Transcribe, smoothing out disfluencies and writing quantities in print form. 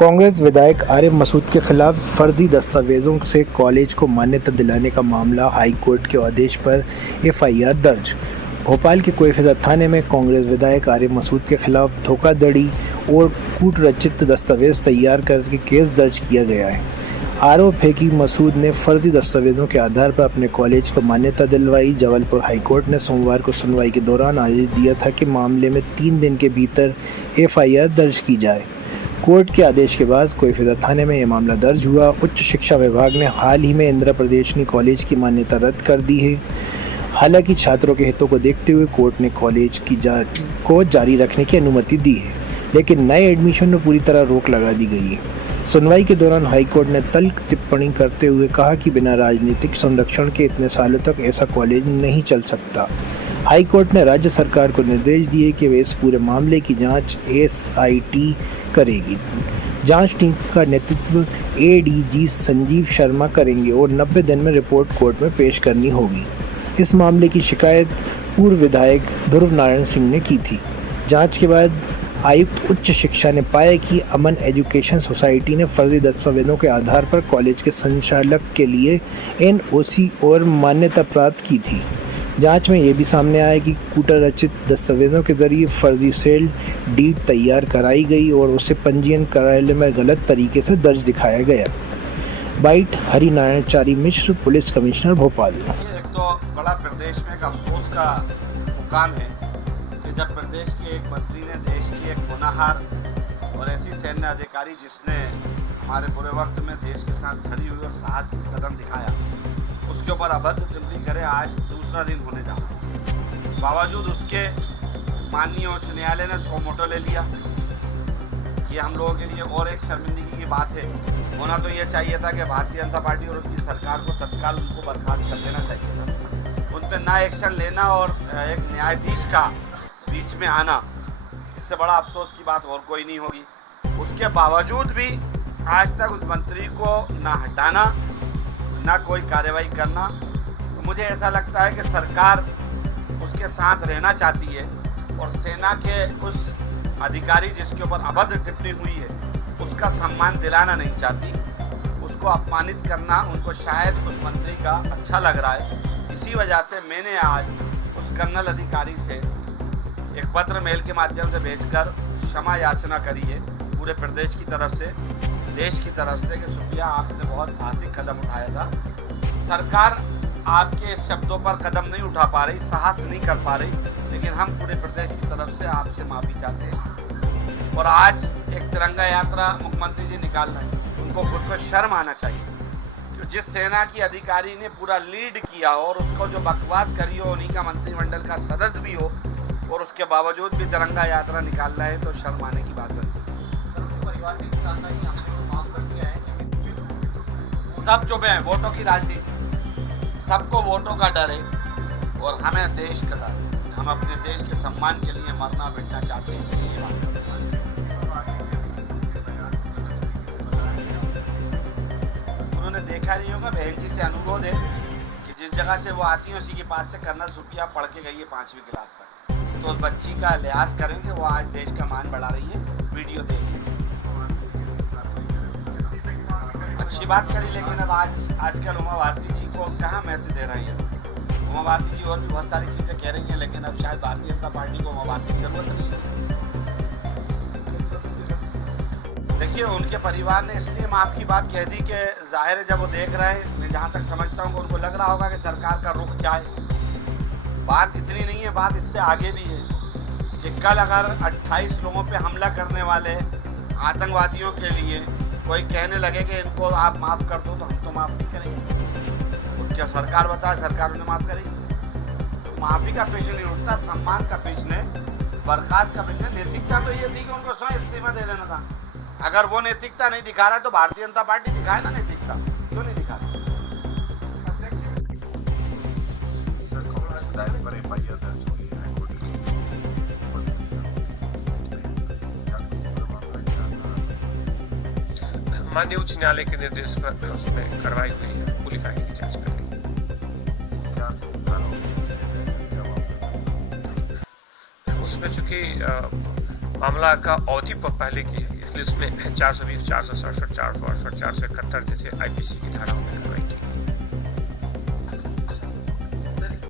कांग्रेस विधायक आरिफ मसूद के खिलाफ फर्जी दस्तावेजों से कॉलेज को मान्यता दिलाने का मामला हाई कोर्ट के आदेश पर एफआईआर दर्ज। भोपाल के कोईफिजा थाने में कांग्रेस विधायक आरिफ मसूद के खिलाफ धोखाधड़ी और कूटरचित दस्तावेज तैयार करके केस दर्ज किया गया है। आरोप है कि मसूद ने फर्जी दस्तावेजों के आधार पर अपने कॉलेज को मान्यता दिलवाई। जबलपुर हाईकोर्ट ने सोमवार को सुनवाई के दौरान आदेश दिया था कि मामले में 3 दिन के भीतर एफआईआर दर्ज की जाए। कोर्ट के आदेश के बाद कोईफिजा थाने में यह मामला दर्ज हुआ। उच्च शिक्षा विभाग ने हाल ही में इंदिरा प्रदेशनी कॉलेज की मान्यता रद्द कर दी है। हालांकि छात्रों के हितों को देखते हुए कोर्ट ने कॉलेज की जांच को जारी रखने की अनुमति दी है, लेकिन नए एडमिशन में पूरी तरह रोक लगा दी गई है। सुनवाई के दौरान हाईकोर्ट ने तल्ख टिप्पणी करते हुए कहा कि बिना राजनीतिक संरक्षण के इतने सालों तक ऐसा कॉलेज नहीं चल सकता। हाईकोर्ट ने राज्य सरकार को निर्देश दिए कि वे इस पूरे मामले की जांच एसआईटी करेगी। जांच टीम का नेतृत्व एडीजी संजीव शर्मा करेंगे और 90 दिन में रिपोर्ट कोर्ट में पेश करनी होगी। इस मामले की शिकायत पूर्व विधायक ध्रुव नारायण सिंह ने की थी। जांच के बाद आयुक्त उच्च शिक्षा ने पाया कि अमन एजुकेशन सोसाइटी ने फर्जी दस्तावेजों के आधार पर कॉलेज के संचालक के लिए एनओसी और मान्यता प्राप्त की थी। जांच में यह भी सामने आया कि कूटरचित दस्तावेजों के जरिए फर्जी सेल डीड तैयार कराई गई और उसे पंजीयन कार्यालय में गलत तरीके से दर्ज दिखाया गया। बाइट हरिनारायण चारी मिश्र, पुलिस कमिश्नर भोपाल। एक तो बड़ा प्रदेश में एक अफसोस का मुकाम है कि जब प्रदेश के एक मंत्री ने देश की एक होनहार और ऐसी सैन्य अधिकारी जिसने हमारे बुरे वक्त में देश के साथ खड़ी हुई और साहस कदम दिखाया, उसके ऊपर अभद्र टिप्पणी करे आज दूसरा दिन होने जा रहा है। बावजूद उसके माननीय उच्च न्यायालय ने सो मोटो ले लिया। ये हम लोगों के लिए और एक शर्मिंदगी की बात है। होना तो ये चाहिए था कि भारतीय जनता पार्टी और उनकी सरकार को तत्काल उनको बर्खास्त कर देना चाहिए था। उन पर ना एक्शन लेना और एक न्यायाधीश का बीच में आना, इससे बड़ा अफसोस की बात और कोई नहीं होगी। उसके बावजूद भी आज तक उस मंत्री को ना हटाना, ना कोई कार्रवाई करना, तो मुझे ऐसा लगता है कि सरकार उसके साथ रहना चाहती है और सेना के उस अधिकारी जिसके ऊपर अभद्र टिप्पणी हुई है उसका सम्मान दिलाना नहीं चाहती। उसको अपमानित करना उनको शायद उस मंत्री का अच्छा लग रहा है। इसी वजह से मैंने आज उस कर्नल अधिकारी से एक पत्र मेल के माध्यम से भेजकर क्षमा याचना करी है पूरे प्रदेश की तरफ से, देश की तरफ से, कि शुक्रिया, आपने बहुत साहसिक कदम उठाया था। सरकार आपके शब्दों पर कदम नहीं उठा पा रही, साहस नहीं कर पा रही, लेकिन हम पूरे प्रदेश की तरफ से आपसे माफ़ी चाहते हैं। और आज एक तिरंगा यात्रा मुख्यमंत्री जी निकाल रहे हैं, उनको खुद को शर्म आना चाहिए कि जिस सेना की अधिकारी ने पूरा लीड किया और उसको जो बकवास करी हो, उन्हीं का मंत्रिमंडल का सदस्य भी हो, और उसके बावजूद भी तिरंगा यात्रा निकालना है तो शर्म आने की बात बनती है। सब चुप हैं, वोटों की राजनीति, सबको वोटों का डर है और हमें देश का डर है। हम अपने देश के सम्मान के लिए मरना मिटना चाहते हैं, इसलिए ये बात करते हैं। उन्होंने देखा नहीं होगा, बहन जी से अनुरोध है कि जिस जगह से वो आती है उसी के पास से कर्नल सुप्रिया पढ़ के गई है 5वीं क्लास तक, तो उस बच्ची का लिहाज करेंगे। वो आज देश का मान बढ़ा रही है, वीडियो देखिए, अच्छी बात करी। लेकिन अब आजकल उमा भारती जी को कहाँ महत्व दे रही है। उमा भारती जी और भी बहुत सारी चीज़ें कह रही हैं, लेकिन अब शायद भारतीय जनता पार्टी को उमा भारती की जरूरत नहीं है। देखिए, उनके परिवार ने इसलिए माफ़ की बात कह दी कि जाहिर है जब वो देख रहे हैं, मैं जहाँ तक समझता हूँ कि उनको लग रहा होगा कि सरकार का रुख क्या है। बात इतनी नहीं है, बात इससे आगे भी है कि कल अगर 28 लोगों पे हमला करने वाले आतंकवादियों के लिए कोई कहने लगे कि इनको आप माफ़ कर दो, तो हम तो माफ़ नहीं करेंगे। तो क्या सरकार बताए, सरकार उन्हें माफ़ करेगी? माफ़ी का प्रश्न नहीं उठता, सम्मान का प्रश्न है, बर्खास्त का प्रश्न है। नैतिकता तो ये थी कि उनको स्वयं इस्तीफा दे देना था। अगर वो नैतिकता नहीं दिखा रहा है तो भारतीय जनता पार्टी दिखाए ना नैतिकता, क्यों नहीं दिखा रहा? माननीय उच्च न्यायालय के निर्देश पर उसमें कार्रवाई हुई है, पूरी फाइल की जांच कर रही है। उसमें चूंकि मामला का अवधि पहले की है, इसलिए उसमें 420, 467, 468, 471 जैसे आईपीसी की धाराओं में कार्रवाई की।